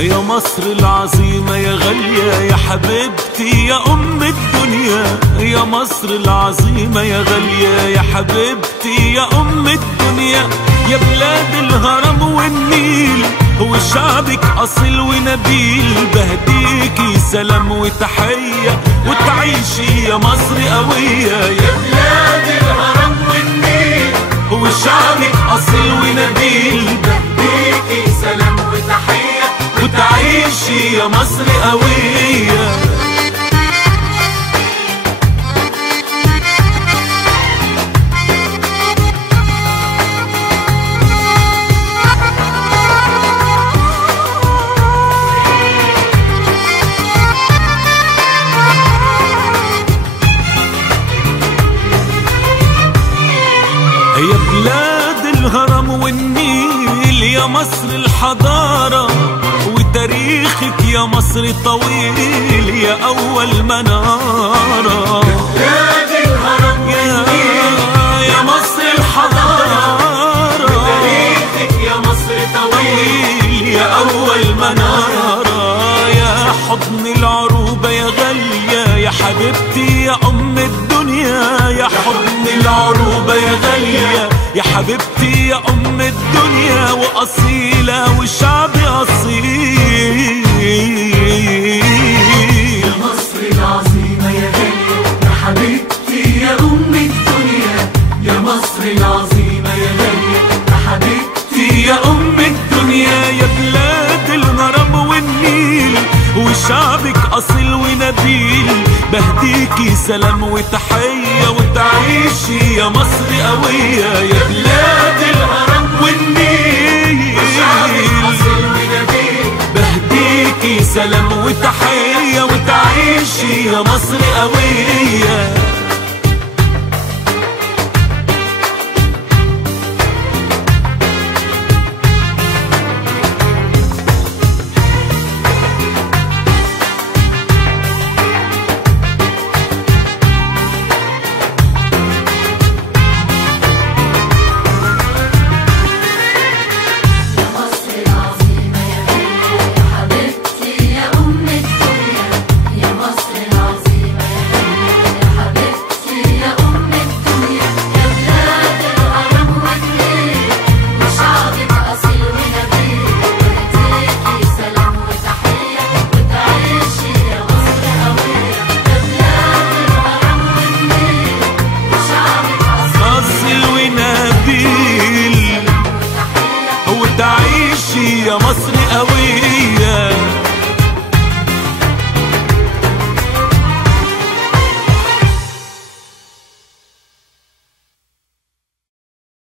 يا مصر العظيمة يا غالية يا حبيبتي يا أم الدنيا، يا مصر العظيمة يا غالية يا حبيبتي يا أم الدنيا، يا بلاد الهرم والنيل وشعبك أصيل ونبيل، بهديكي سلام وتحية وتعيشي يا مصر قوية، يا بلاد الهرم والنيل وشعبك أصيل ونبيل، بهديكي سلام وتحية وتعيشي يا مصر قوية. يا بلاد الهرم والنيل يا مصر الحضارة وتاريخك يا مصر طويل يا أول منارة، يا بلاد الهرم والنيل يا مصر الحضارة وتاريخك يا مصر طويل يا أول منارة، يا حضن العروبة يا غالية يا حبيبتي يا أم الدنيا، يا حضن العروبة يا غالية يا حبيبتي يا أم الدنيا، وأصيلة وشعب أصيل، يا مصر العظيمة يا غالية يا حبيبتي يا أم الدنيا، يا مصر العظيمة يا غالية يا حبيبتي يا أم الدنيا، يا بلاد الهرم والنيل وشعبك أصيل ونبيل، بهديكي سلام وتحية وتعيشي يا مصر قوية، يا بلاد الهرم والنيل وشعبك أصيل ونبيل، بهديكي سلام وتحية وتعيشي يا مصر قوية.